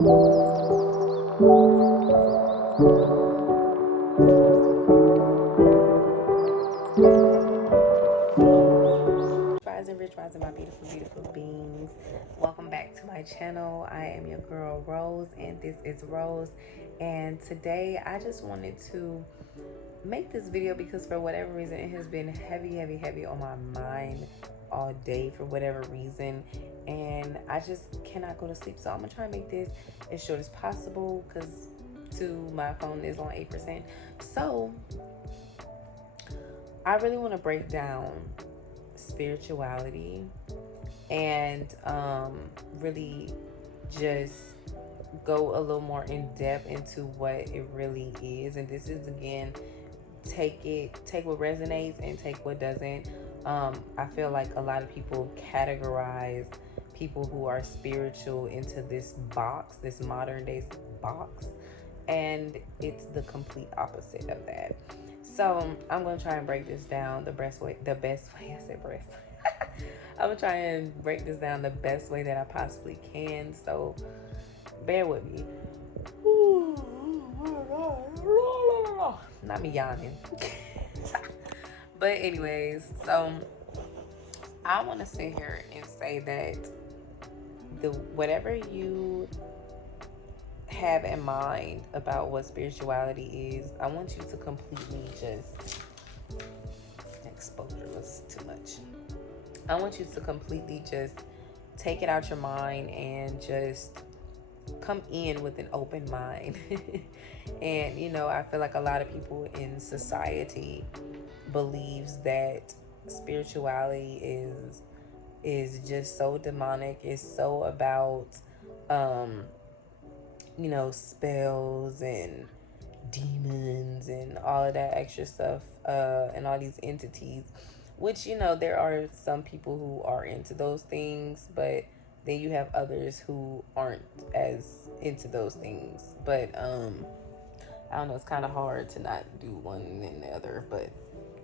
Rich rising, my beautiful beings. Welcome back to my channel. I am your girl Rose, and this is Rose. And today I just wanted to make this video because for whatever reason it has been heavy on my mind all day for whatever reason, and I just cannot go to sleep. So I'm gonna try and make this as short as possible because my phone is on 8%. So I really want to break down spirituality and really just go a little more in depth into what it really is. And this is, again, take what resonates and take what doesn't. I feel like a lot of people categorize people who are spiritual into this box, this modern day box, and it's the complete opposite of that. So I'm gonna try and break this down the best way. I said breast. I'm gonna try and break this down the best way that I possibly can. So bear with me. Not me yawning. But anyways, so I want to sit here and say that whatever you have in mind about what spirituality is, I want you to completely just, exposure was too much. I want you to completely just take it out your mind and just come in with an open mind. And I feel like a lot of people in society believes that spirituality is just so demonic. It's so about spells and demons and all of that extra stuff, and all these entities, which there are some people who are into those things, but then you have others who aren't as into those things. But I don't know, it's kind of hard to not do one and then the other, but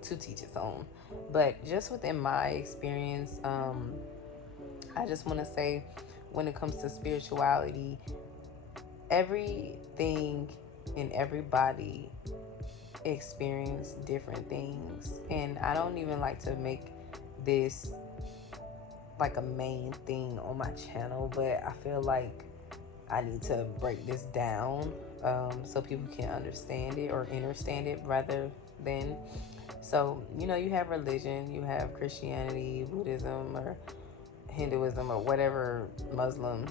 to teach its own. But just within my experience, I just want to say, when it comes to spirituality, everything and everybody experience different things. And I don't even like to make this like a main thing on my channel, but I feel like I need to break this down so people can understand it, or understand it rather than. So you have religion, you have Christianity, Buddhism, or Hinduism, or whatever, Muslim,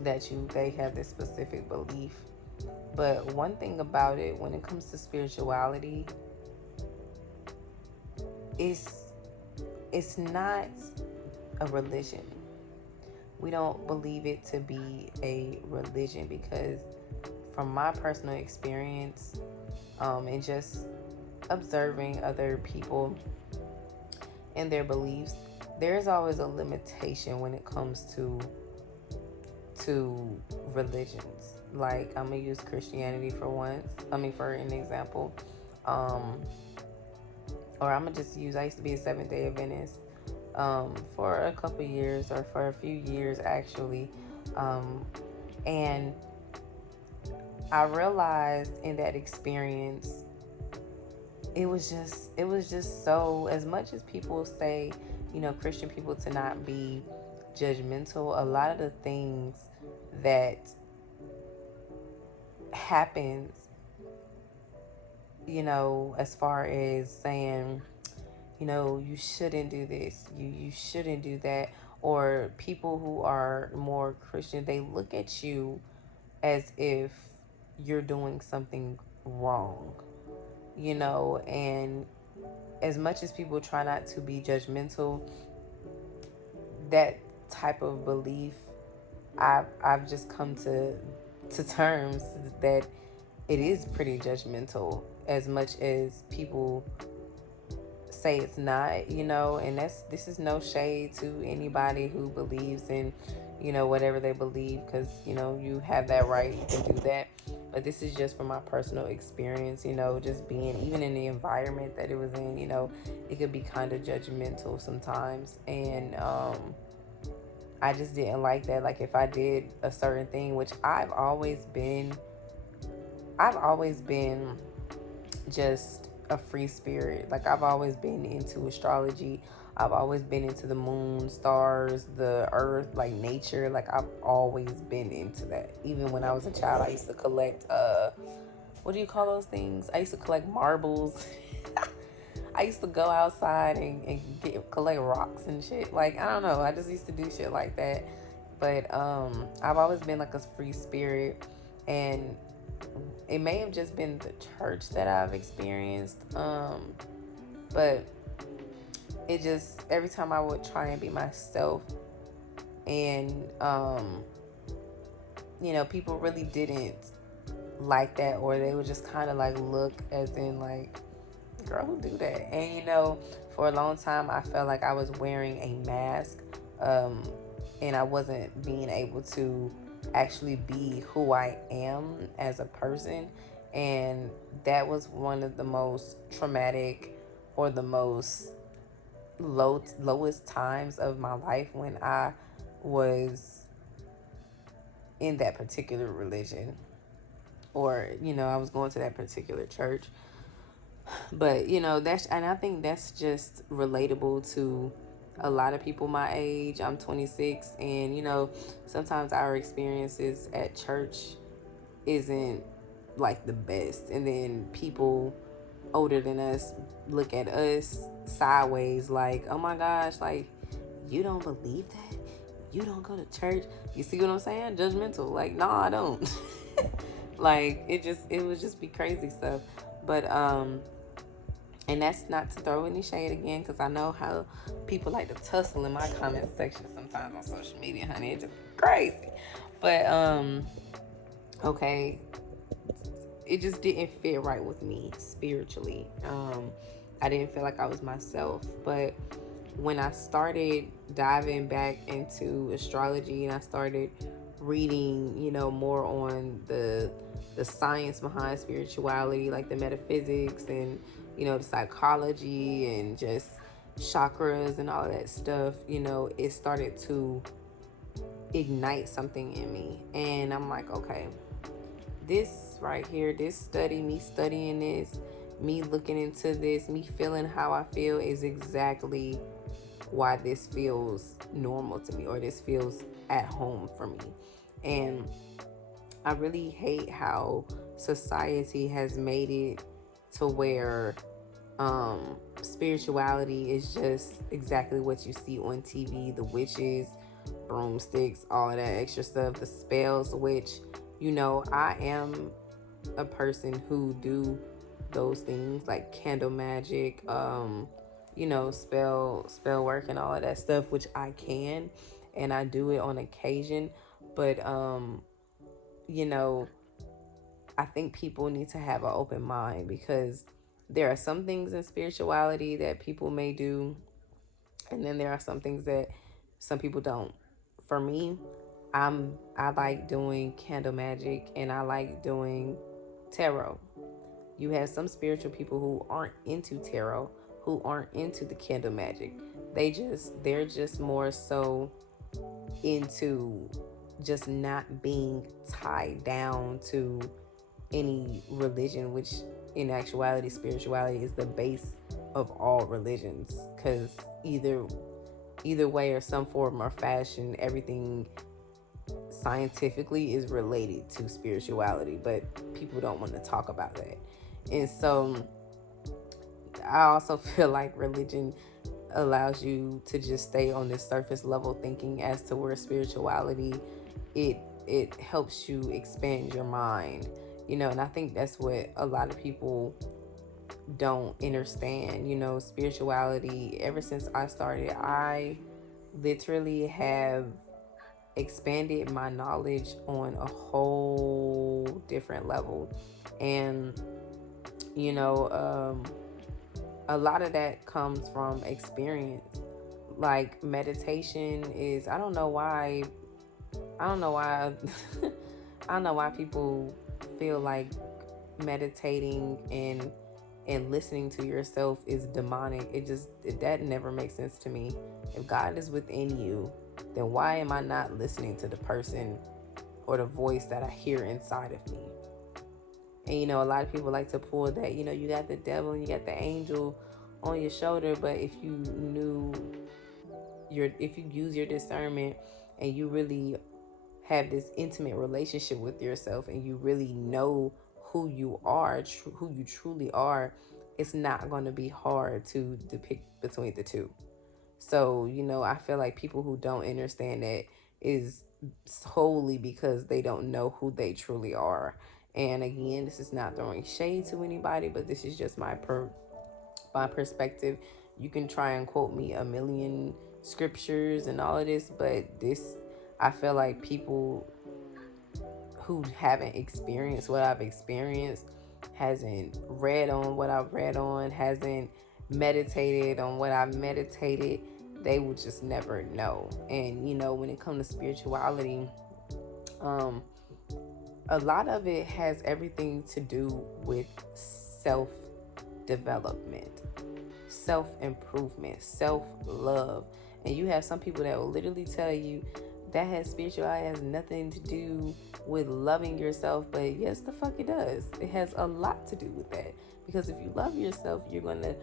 they have this specific belief. But one thing about it, when it comes to spirituality, it's not a religion. We don't believe it to be a religion because, from my personal experience, and just observing other people and their beliefs, there's always a limitation when it comes to religions. Like, I'm gonna use Christianity for an example, or I'm gonna just use, I used to be a Seventh-day Adventist for a couple years, or for a few years actually, and I realized in that experience, it was just so, as much as people say, Christian people to not be judgmental, a lot of the things that happens, as far as saying, you shouldn't do this, you shouldn't do that, or people who are more Christian, they look at you as if you're doing something wrong, and as much as people try not to be judgmental, that type of belief, I've just come to terms that it is pretty judgmental, as much as people say it's not, and this is no shade to anybody who believes in, whatever they believe, because, you have that right, you can do that. But this is just from my personal experience, just being, even in the environment that it was in, it could be kind of judgmental sometimes. And I just didn't like that. Like if I did a certain thing, which I've always been just a free spirit. Like I've always been into astrology. I've always been into the moon, stars, the earth, like nature. Like I've always been into that. Even when I was a child, I used to collect what do you call those things? I used to collect marbles. I used to go outside and collect rocks and shit. Like I don't know. I just used to do shit like that. But I've always been like a free spirit, and it may have just been the church that I've experienced. But it just every time I would try and be myself, and people really didn't like that, or they would just kind of like look as in like, girl, who do that? And for a long time I felt like I was wearing a mask, and I wasn't being able to actually be who I am as a person. And that was one of the most traumatic, or the most lowest times of my life, when I was in that particular religion, or I was going to that particular church. But that's, and I think that's just relatable to a lot of people my age. I'm 26, and sometimes our experiences at church isn't like the best, and then people older than us look at us sideways like, oh my gosh, like, you don't believe that, you don't go to church. You see what I'm saying? Judgmental. Like, no, I don't. Like, it would just be crazy stuff. But and that's not to throw any shade again, because I know how people like to tussle in my comment section sometimes on social media, honey. It's just crazy. But okay, it just didn't fit right with me spiritually. I didn't feel like I was myself. But when I started diving back into astrology, and I started reading, more on the science behind spirituality, like the metaphysics, and the psychology, and just chakras and all that stuff, it started to ignite something in me. And I'm like, okay, this right here, me studying this, me looking into this, me feeling how I feel, is exactly why this feels normal to me, or this feels at home for me. And I really hate how society has made it to where spirituality is just exactly what you see on TV, the witches, broomsticks, all of that extra stuff, the spells, which I am a person who do those things, like candle magic, spell work and all of that stuff, which I can, and I do it on occasion. But you know I think people need to have an open mind, because there are some things in spirituality that people may do, and then there are some things that some people don't. For me, I like doing candle magic, and I like doing tarot. You have some spiritual people who aren't into tarot, who aren't into the candle magic. They're just more so into just not being tied down to any religion, which in actuality spirituality is the base of all religions, because either way, or some form or fashion, everything scientifically is related to spirituality, but people don't want to talk about that. And so I also feel like religion allows you to just stay on this surface level thinking, as to where spirituality, it helps you expand your mind, and I think that's what a lot of people don't understand. Spirituality, ever since I started, I literally have expanded my knowledge on a whole different level. And you know a lot of that comes from experience. Like meditation is, I don't know why I don't know why I don't know why people feel like meditating and listening to yourself is demonic. That never makes sense to me. If God is within you, then why am I not listening to the person or the voice that I hear inside of me? And a lot of people like to pull that, you got the devil and you got the angel on your shoulder, but if you use your discernment and you really have this intimate relationship with yourself and you really know who you are, who you truly are, it's not going to be hard to depict between the two. So, I feel like people who don't understand that is solely because they don't know who they truly are. And again, this is not throwing shade to anybody, but this is just my perspective. You can try and quote me a million scriptures and all of this, but I feel like people who haven't experienced what I've experienced, hasn't read on what I've read on, hasn't meditated on what I've meditated, they will just never know. And when it comes to spirituality, a lot of it has everything to do with self development, self improvement, self love. And you have some people that will literally tell you that spirituality has nothing to do with loving yourself, but yes, the fuck it does. It has a lot to do with that, because if you love yourself, you're gonna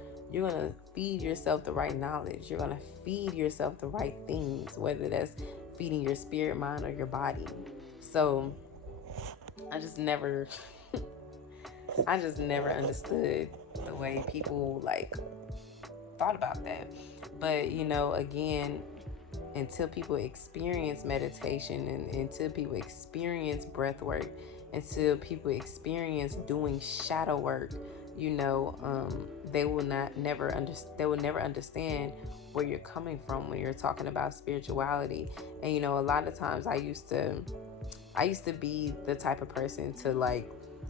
feed yourself the right knowledge. You're gonna feed yourself the right things, whether that's feeding your spirit, mind, or your body. So I just never understood the way people thought about that. But again, until people experience meditation and until people experience breath work, until people experience doing shadow work, they will never understand where you're coming from when you're talking about spirituality. And a lot of times I used to be the type of person to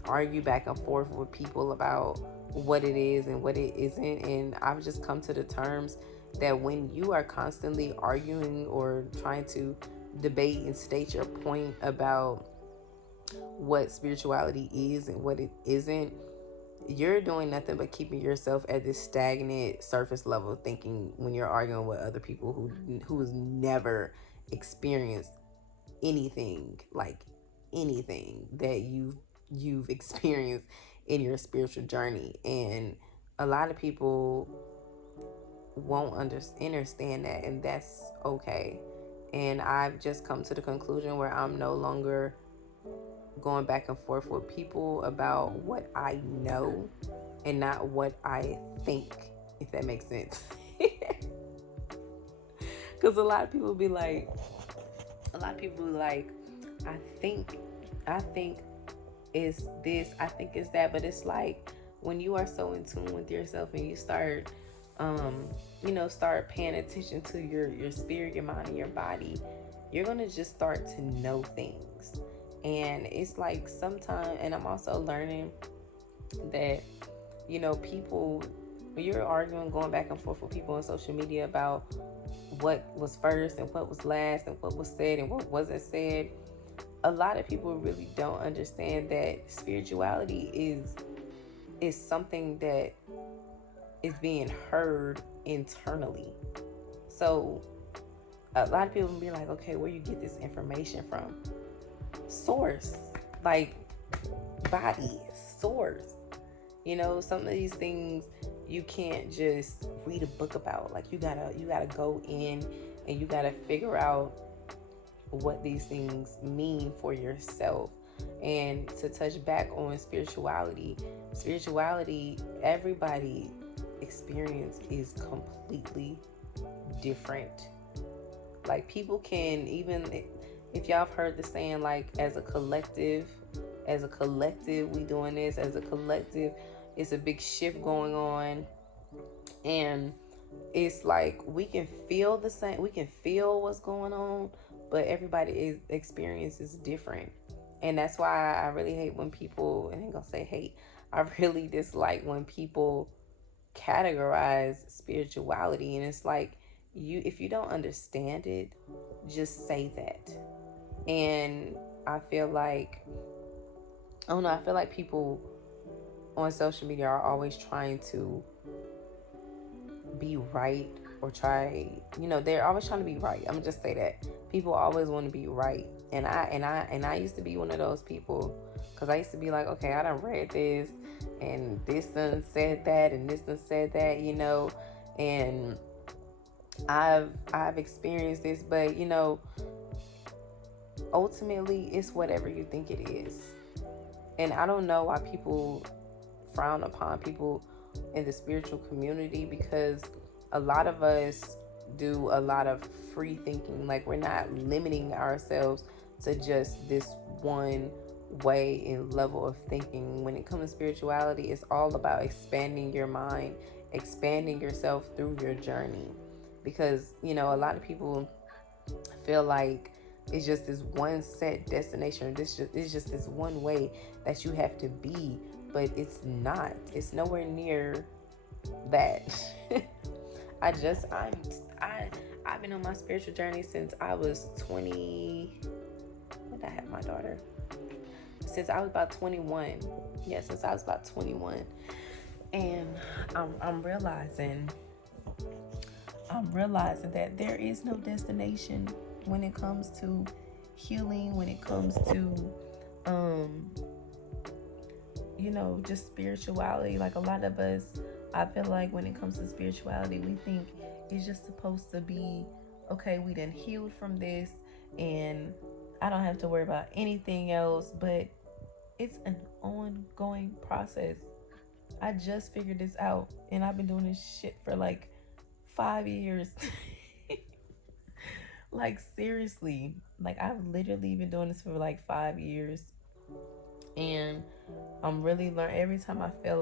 argue back and forth with people about what it is and what it isn't. And I've just come to the terms that when you are constantly arguing or trying to debate and state your point about what spirituality is and what it isn't, you're doing nothing but keeping yourself at this stagnant surface level thinking when you're arguing with other people who's never experienced anything that you've experienced in your spiritual journey. And a lot of people won't understand that, and that's okay. And I've just come to the conclusion where I'm no longer going back and forth with people about what I know and not what I think, if that makes sense. Because a lot of people be like, I think it's this, I think it's that. But it's like, when you are so in tune with yourself and you start start paying attention to your spirit, your mind, and your body, you're gonna just start to know things. And it's like sometimes, and I'm also learning that people, when you're arguing, going back and forth with people on social media about what was first and what was last and what was said and what wasn't said, a lot of people really don't understand that spirituality is something that is being heard internally. So a lot of people will be like, okay, where you get this information from? Source, like body, source. Some of these things you can't just read a book about. Like you gotta go in and you gotta figure out what these things mean for yourself. And to touch back on spirituality, everybody experience is completely different. Like people can, even if y'all have heard the saying, like as a collective we doing this, as a collective it's a big shift going on. And it's like we can feel the same, we can feel what's going on, but everybody's experience is different. And that's why I really hate when people, and I ain't gonna say hate, I really dislike when people categorize spirituality. And it's like, if you don't understand it, just say that. And I feel like people on social media are always trying to be right or try, they're always trying to be right. I'm gonna just say that. People always want to be right. And I used to be one of those people, because I used to be like, okay, I done read this, and this done said that, and this done said that, and I've experienced this, but ultimately it's whatever you think it is. And I don't know why people frown upon people in the spiritual community, because a lot of us do a lot of free thinking. Like, we're not limiting ourselves to just this one way and level of thinking. When it comes to spirituality, it's all about expanding your mind, expanding yourself through your journey. Because, a lot of people feel like it's just this one set destination. It's just this one way that you have to be, but it's not. It's nowhere near that. I've been on my spiritual journey since I was 20. When did I have my daughter? Since I was about 21. Yeah, since I was about 21, and I'm realizing that there is no destination when it comes to healing, when it comes to just spirituality. Like, a lot of us, I feel like when it comes to spirituality, we think it's just supposed to be, okay, we done healed from this and I don't have to worry about anything else. But it's an ongoing process. I just figured this out, and I've been doing this shit for like 5 years. Like, seriously, like, I've literally been doing this for like 5 years, and I'm really learning. Every time I felt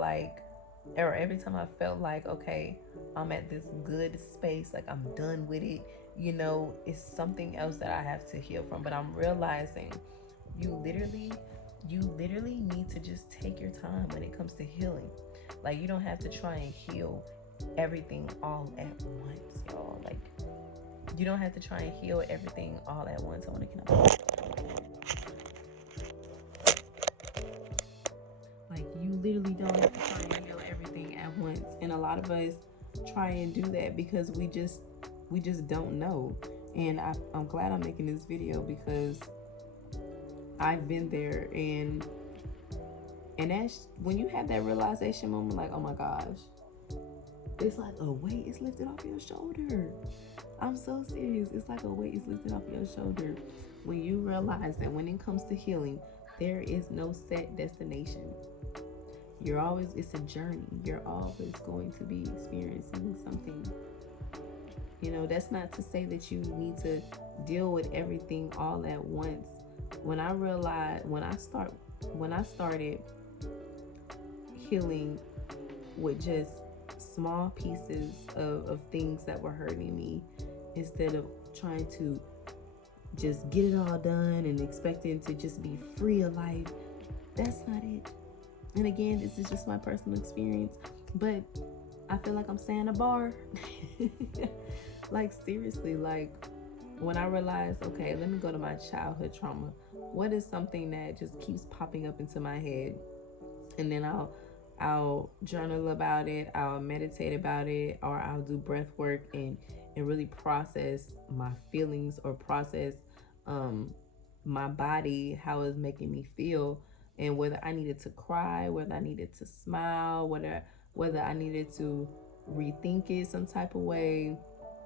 like, okay, I'm at this good space, like I'm done with it, it's something else that I have to heal from. But I'm realizing you literally need to just take your time when it comes to healing. Like, you don't have to try and heal everything all at once, y'all. Like, you don't have to try and heal everything all at once. I want to like, you literally don't have to try and heal everything at once. And a lot of us try and do that because we just don't know. And I'm glad I'm making this video, because I've been there, and that's when you have that realization moment, like, oh my gosh, it's like a weight is lifted off your shoulder. I'm so serious. It's like a weight is lifted off your shoulder when you realize that when it comes to healing, there is no set destination. It's a journey. You're always going to be experiencing something. That's not to say that you need to deal with everything all at once. When I started healing with just small pieces of things that were hurting me, instead of trying to just get it all done and expecting to just be free of life, that's not it. And again, this is just my personal experience, but I feel like I'm saying a bar. Like, seriously, like, when I realized, okay, let me go to my childhood trauma. What is something that just keeps popping up into my head? And then I'll journal about it, I'll meditate about it, or I'll do breath work and really process my feelings, or process my body, how it's making me feel, and whether I needed to cry, whether I needed to smile, whether I needed to rethink it some type of way.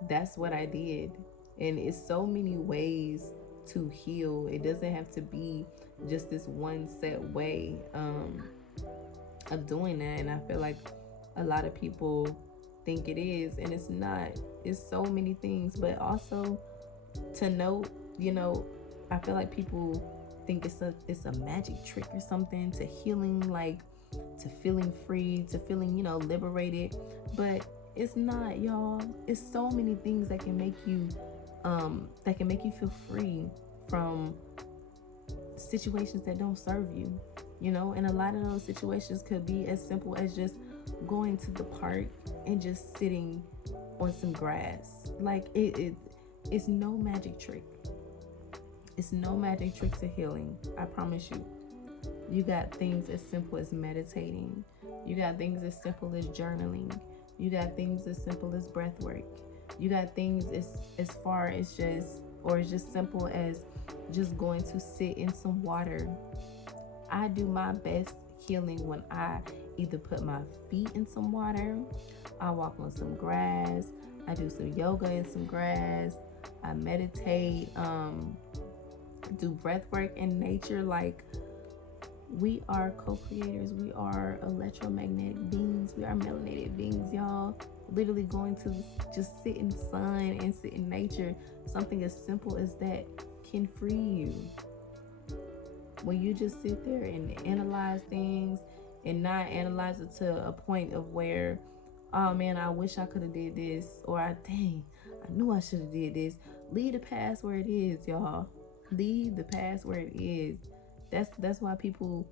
That's what I did. And it's so many ways to heal. It doesn't have to be just this one set way of doing that. And I feel like a lot of people think it is, and it's not. It's so many things. But also to note, I feel like people think it's a magic trick or something to healing, like to feeling free, to feeling, liberated. But it's not, y'all. It's so many things that can make you feel free from situations that don't serve you, and a lot of those situations could be as simple as just going to the park and just sitting on some grass. Like, it's no magic trick. It's no magic trick to healing. I promise you. You got things as simple as meditating. You got things as simple as journaling. You got things as simple as breath work. You got things as far as just, or as just simple as just going to sit in some water. I do my best healing when I either put my feet in some water, I walk on some grass, I do some yoga in some grass, I meditate, do breath work in nature. Like, we are co-creators, we are electromagnetic beings, we are melanated beings, y'all. Literally going to just sit in the sun and sit in nature, something as simple as that can free you. When you just sit there and analyze things, and not analyze it to a point of where, oh man, I wish I could have did this, or I knew I should have did this. Leave the past where it is, y'all. Leave the past where it is. That's why people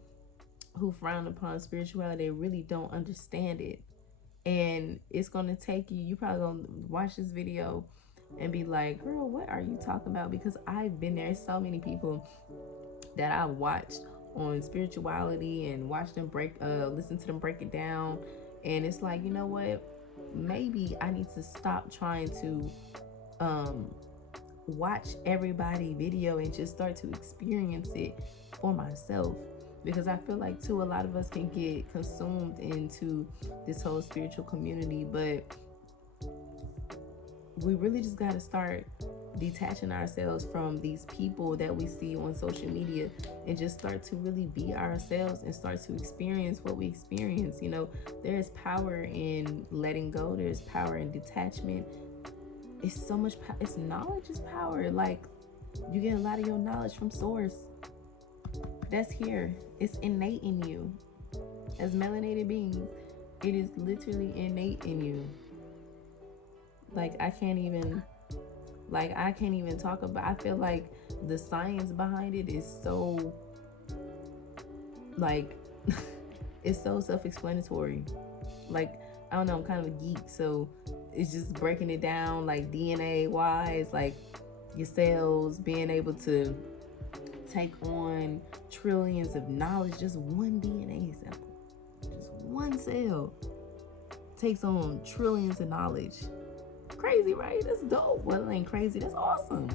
who frown upon spirituality, they really don't understand it. And it's gonna take you probably gonna watch this video and be like, girl, what are you talking about? Because I've been there. So many people that I watched on spirituality and watch them listen to them break it down, and it's like, you know what, maybe I need to stop trying to watch everybody video and just start to experience it for myself. Because I feel like too, a lot of us can get consumed into this whole spiritual community, but we really just got to start detaching ourselves from these people that we see on social media and just start to really be ourselves and start to experience what we experience. You know, there's power in letting go, there's power in detachment. It's so much power. It's knowledge is power. Like, you get a lot of your knowledge from source. That's here. It's innate in you. As melanated beings, it is literally innate in you. Like, I can't even talk about, I feel like the science behind it is so, like, it's so self-explanatory. Like, I don't know, I'm kind of a geek, so it's just breaking it down, like, DNA wise, like your cells being able to take on trillions of knowledge. Just one DNA sample, just one cell takes on trillions of knowledge. Crazy, right? That's dope. Well, it ain't crazy, that's awesome.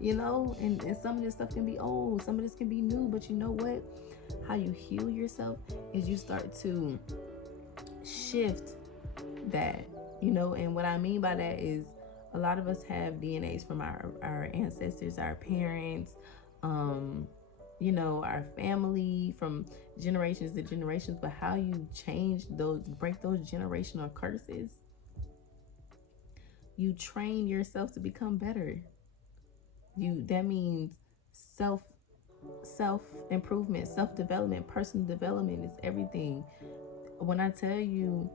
You know, and some of this stuff can be old, some of this can be new, but you know what? How you heal yourself is you start to shift that, you know. And what I mean by that is, a lot of us have DNAs from our ancestors, our parents, you know, our family, from generations to generations. But how you change those, break those generational curses, you train yourself to become better. That means self improvement, self development, personal development is everything. When I tell you,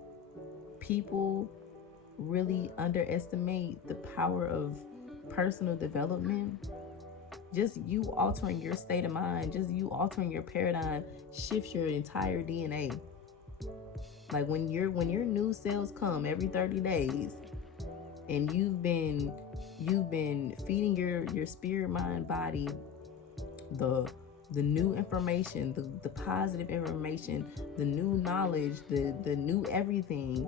people really underestimate the power of personal development. Just you altering your state of mind, just you altering your paradigm shifts your entire DNA. Like, when your new cells come every 30 days, and you've been feeding your spirit, mind, body the new information, the positive information, the new knowledge, the new everything,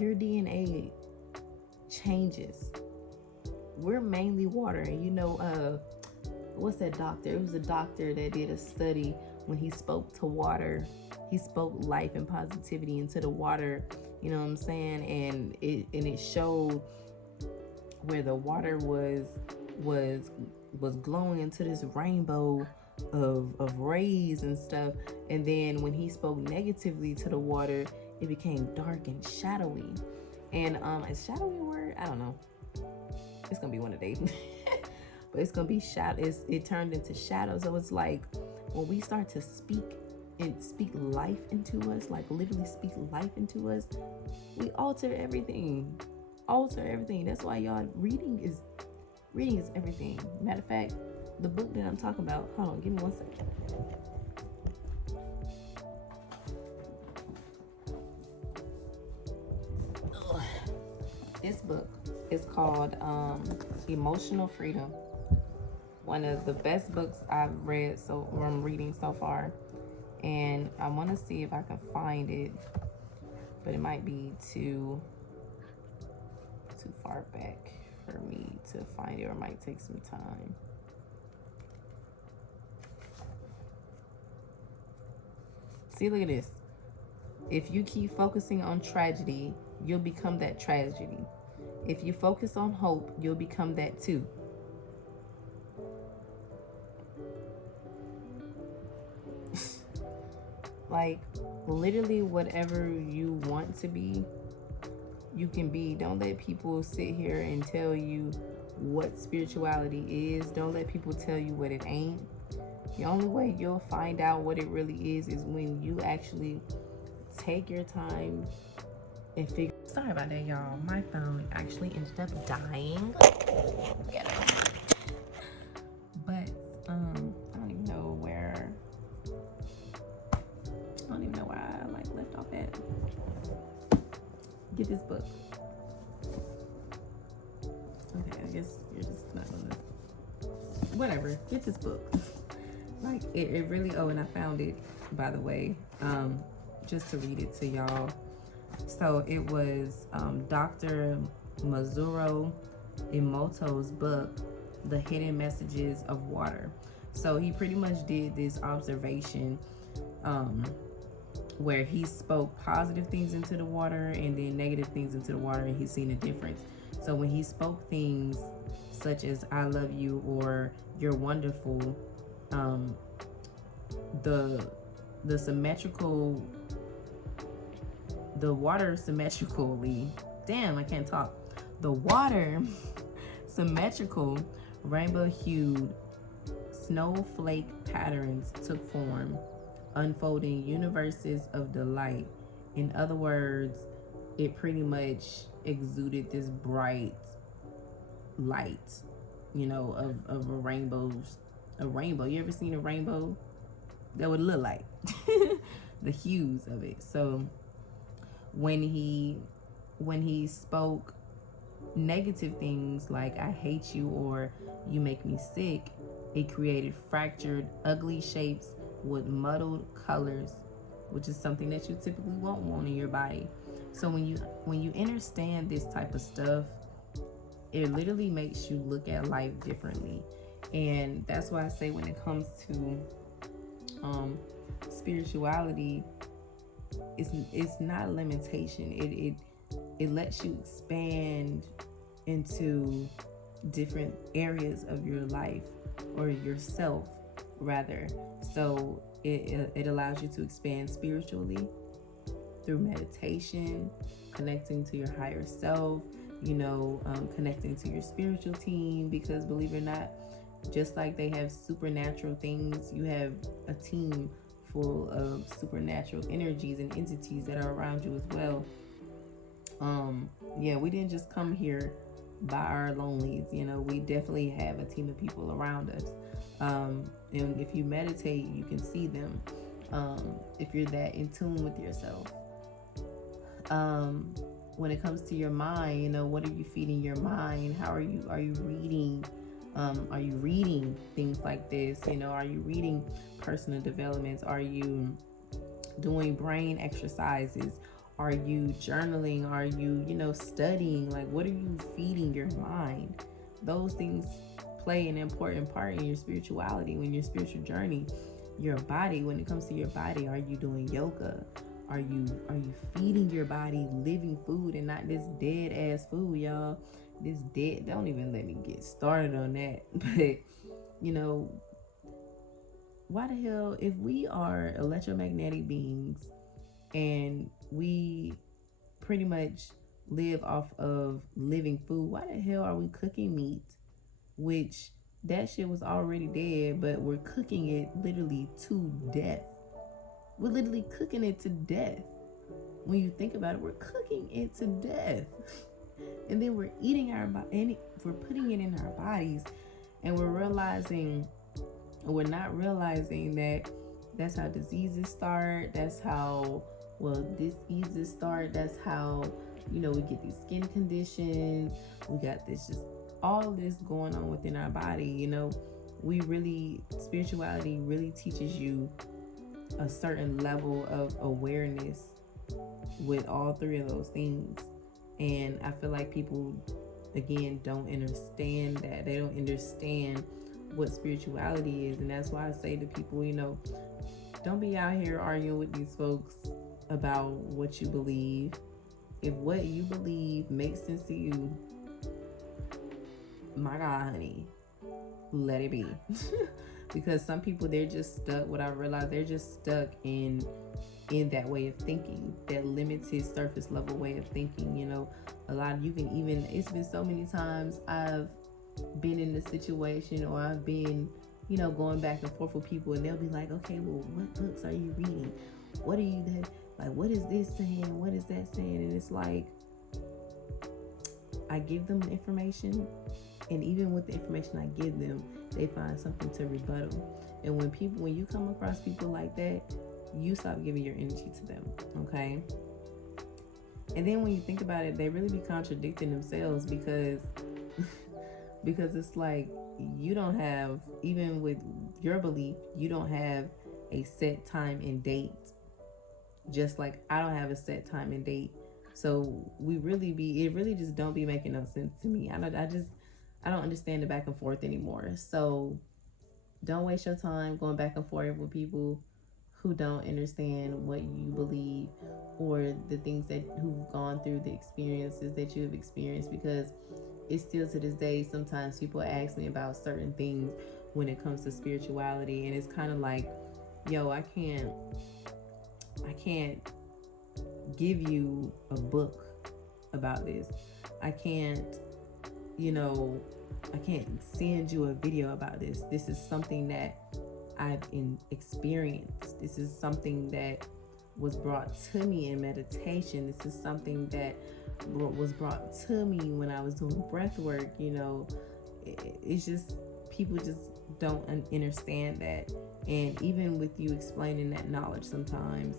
your DNA changes. We're mainly water. And you know, what's that doctor? It was a doctor that did a study when he spoke to water. He spoke life and positivity into the water, you know what I'm saying? And it showed where the water was glowing into this rainbow of rays and stuff. And then when he spoke negatively to the water, it became dark and shadowy. And is shadowy a word? I don't know. It's gonna be one of days. But it's gonna be shadow. It turned into shadow. So it's like, when we start to speak life into us, like literally speak life into us, we alter everything. That's why, y'all, reading is everything. Matter of fact, the book that I'm talking about, hold on, give me 1 second. This book is called Emotional Freedom. One of the best books I've read, I'm reading so far. And I want to see if I can find it, but it might be too far back for me to find it, or it might take some time. See, look at this. If you keep focusing on tragedy, you'll become that tragedy. If you focus on hope, you'll become that too. Like, literally whatever you want to be, you can be. Don't let people sit here and tell you what spirituality is. Don't let people tell you what it ain't. The only way you'll find out what it really is when you actually take your time and figure. Sorry about that, y'all. My phone actually ended up dying. Yeah. But I don't even know where. I don't even know why I left off at. Get this book. Okay, I guess you're just not gonna. Whatever. Get this book. It really. Oh, and I found it, by the way. Just to read it to y'all. So it was Dr. Mazuro Emoto's book, The Hidden Messages of Water. So he pretty much did this observation where he spoke positive things into the water and then negative things into the water, and he's seen a difference. So when he spoke things such as "I love you" or "You're wonderful," the water symmetrically, damn, I can't talk. The water symmetrical, rainbow-hued snowflake patterns took form, unfolding universes of delight. In other words, it pretty much exuded this bright light, of a rainbow. You ever seen a rainbow? That would look like the hues of it. So when he spoke negative things like "I hate you" or "You make me sick," it created fractured, ugly shapes with muddled colors, which is something that you typically won't want in your body. So when you understand this type of stuff, it literally makes you look at life differently. And that's why I say, when it comes to spirituality, it's not a limitation. It lets you expand into different areas of your life, or yourself rather. So it allows you to expand spiritually through meditation, connecting to your higher self, connecting to your spiritual team, because believe it or not, just like they have supernatural things, you have a team full of supernatural energies and entities that are around you as well. We didn't just come here by our lonelies. We definitely have a team of people around us. And if you meditate, you can see them. If you're that in tune with yourself. When it comes to your mind, what are you feeding your mind? How are you reading? Are you reading things like this? Are you reading personal developments? Are you doing brain exercises? Are you journaling? Are you, studying? What are you feeding your mind? Those things play an important part in your spirituality, in your spiritual journey. Your body, when it comes to your body, are you doing yoga? Are you feeding your body living food and not this dead ass food, y'all? This dead, don't even let me get started on that. But why the hell, if we are electromagnetic beings and we pretty much live off of living food, why the hell are we cooking meat, which that shit was already dead, but we're cooking it literally to death? We're literally cooking it to death. When you think about it, we're cooking it to death. And then we're eating we're putting it in our bodies, and we're not realizing that that's how diseases start. That's how, diseases start. That's how, we get these skin conditions. We got this, just all this going on within our body. Spirituality really teaches you a certain level of awareness with all three of those things. And I feel like people again, don't understand that. They don't understand what spirituality is. And that's why I say to people, don't be out here arguing with these folks about what you believe. If what you believe makes sense to you, my God, honey, let it be. Because some people, they're just stuck. What I realized, they're just stuck in that way of thinking, that limited surface level way of thinking. A lot of, you can even, it's been so many times I've been in a situation, or I've been, going back and forth with people, and they'll be like, okay, well, what books are you reading? What are you, like, what is this saying? What is that saying? And it's like, I give them information, and even with the information I give them, they find something to rebuttal. And when you come across people like that, you stop giving your energy to them, okay? And then when you think about it, they really be contradicting themselves, because it's like, you don't have, even with your belief, you don't have a set time and date, just like I don't have a set time and date. So it really just don't be making no sense to me. I don't understand the back and forth anymore. So don't waste your time going back and forth with people who don't understand what you believe, or the things who've gone through the experiences that you have experienced. Because it's still to this day, sometimes people ask me about certain things when it comes to spirituality, and it's kind of like, yo, I can't give you a book about this. I can't send you a video about this. This is something that I've experienced. This is something that was brought to me in meditation. This is something that was brought to me when I was doing breath work. It's just, people just don't understand that. And even with you explaining that knowledge, sometimes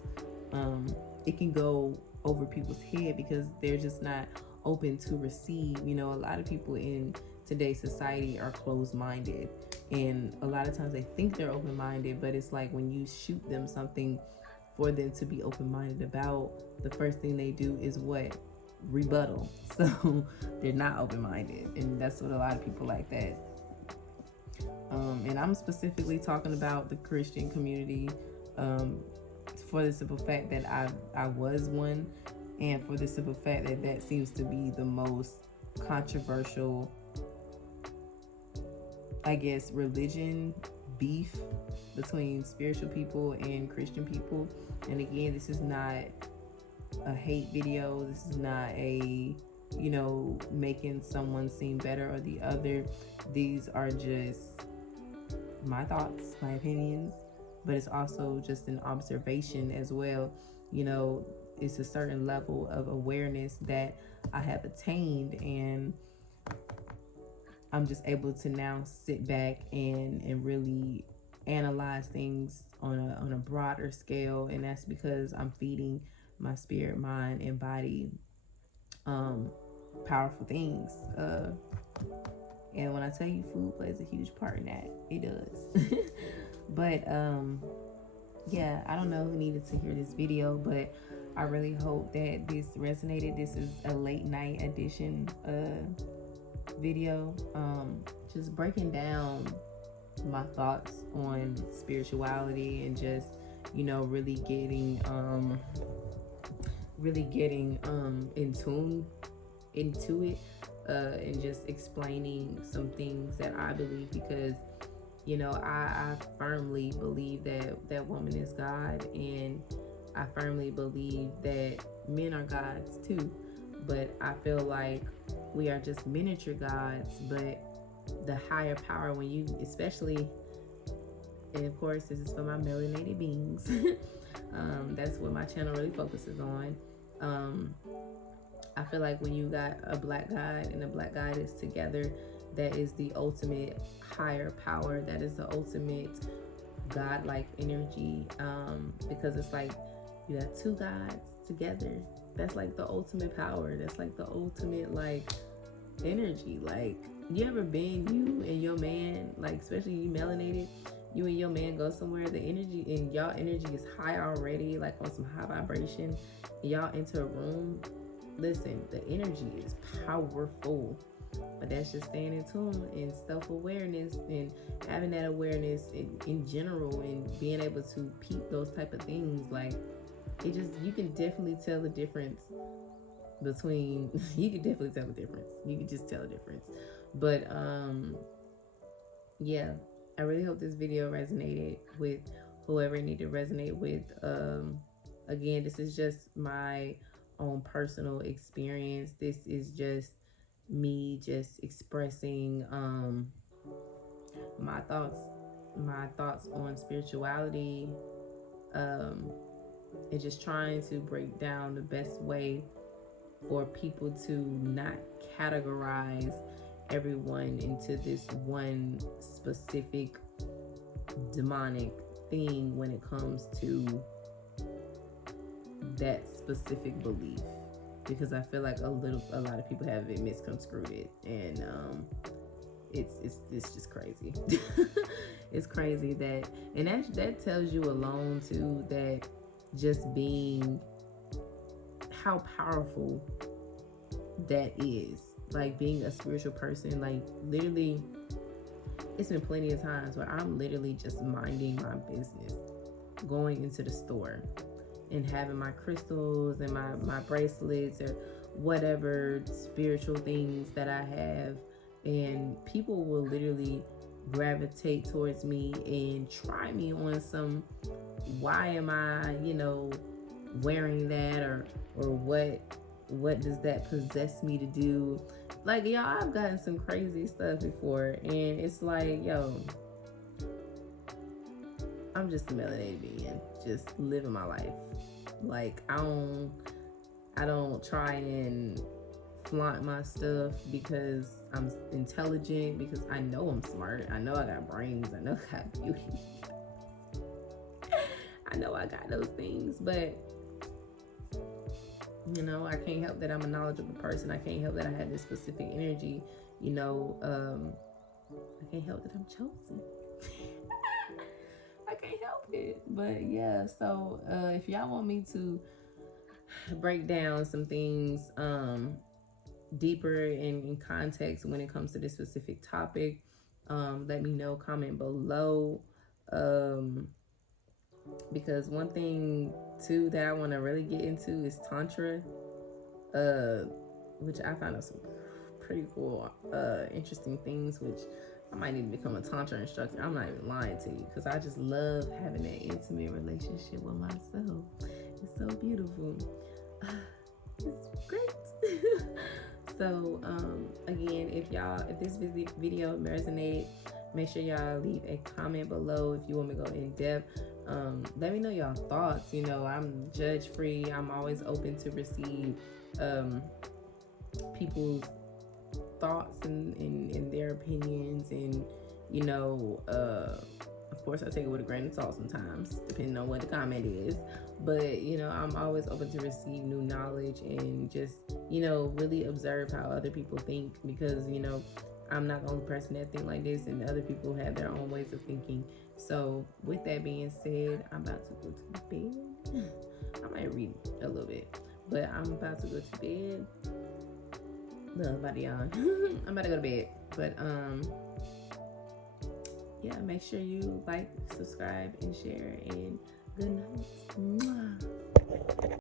it can go over people's head, because they're just not open to receive. A lot of people in today's society are closed-minded, and a lot of times they think they're open-minded, but it's like, when you shoot them something for them to be open-minded about, the first thing they do is what? Rebuttal. So they're not open-minded, and that's what a lot of people like that. And I'm specifically talking about the Christian community, for the simple fact that I was one, and for the simple fact that seems to be the most controversial, I guess, religion beef between spiritual people and Christian people. And again, this is not a hate video. This is not a, making someone seem better or the other. These are just my thoughts, my opinions, but it's also just an observation as well. It's a certain level of awareness that I have attained, and I'm just able to now sit back and really analyze things on a broader scale. And that's because I'm feeding my spirit, mind, and body powerful things. And when I tell you, food plays a huge part in that, it does. But yeah, I don't know who needed to hear this video, but I really hope that this resonated. This is a late night edition video, just breaking down my thoughts on spirituality, and just really getting in tune into it, and just explaining some things that I believe, because I firmly believe that woman is God, and I firmly believe that men are gods too. But I feel like we are just miniature gods. But the higher power, when you, especially, and of course this is for my melanated beings, that's what my channel really focuses on. I feel like when you got a black god and a black goddess together, that is the ultimate higher power. That is the ultimate godlike energy, because it's like you got two gods together. That's like the ultimate power. That's like the ultimate like energy. Like, you ever been, you and your man, like especially you melanated, you and your man go somewhere, the energy in y'all energy is high already, like on some high vibration, and y'all enter a room. Listen, the energy is powerful. But that's just staying in tune and self-awareness and having that awareness in general, and being able to peep those type of things. Like, it just, you can definitely tell the difference between you can definitely tell the difference. You can just tell the difference. But yeah, I really hope this video resonated with whoever it needed to resonate with. Again, this is just my own personal experience. This is just me just expressing my thoughts on spirituality, and just trying to break down the best way for people to not categorize everyone into this one specific demonic thing when it comes to that specific belief, because I feel like a lot of people have it misconstrued it, and it's just crazy. It's crazy that, and that tells you alone too, that just being, how powerful that is. Like, being a spiritual person, like, literally, it's been plenty of times where I'm literally just minding my business, going into the store and having my crystals and my bracelets or whatever spiritual things that I have, and people will literally gravitate towards me and try me on some, why am I, wearing that, or what does that possess me to do? Like, y'all, I've gotten some crazy stuff before, and it's like, yo, I'm just a melanated being, just living my life. Like, I don't try and flaunt my stuff because I'm intelligent, because I know I'm smart. I know I got brains. I know I got beauty. I know I got those things, but I can't help that I'm a knowledgeable person. I can't help that I have this specific energy. I can't help that I'm chosen. I can't help it. But yeah, so if y'all want me to break down some things deeper in context when it comes to this specific topic, let me know, comment below. Because one thing too that I want to really get into is Tantra, which I found out some pretty cool, interesting things, which I might need to become a Tantra instructor. I'm not even lying to you, because I just love having that intimate relationship with myself. It's so beautiful. It's great. So again, if this video resonated, make sure y'all leave a comment below if you want me to go in depth. Let me know y'all thoughts. I'm judge free. I'm always open to receive people's thoughts and their opinions, and of course I take it with a grain of salt sometimes, depending on what the comment is. But I'm always open to receive new knowledge, and just really observe how other people think, because I'm not the only person that think like this, and other people have their own ways of thinking. So with that being said, I'm about to go to bed. I might read a little bit, but I'm about to go to bed. Love, body on. I'm about to go to bed, but yeah, make sure you like, subscribe, and share, and good night. Mwah.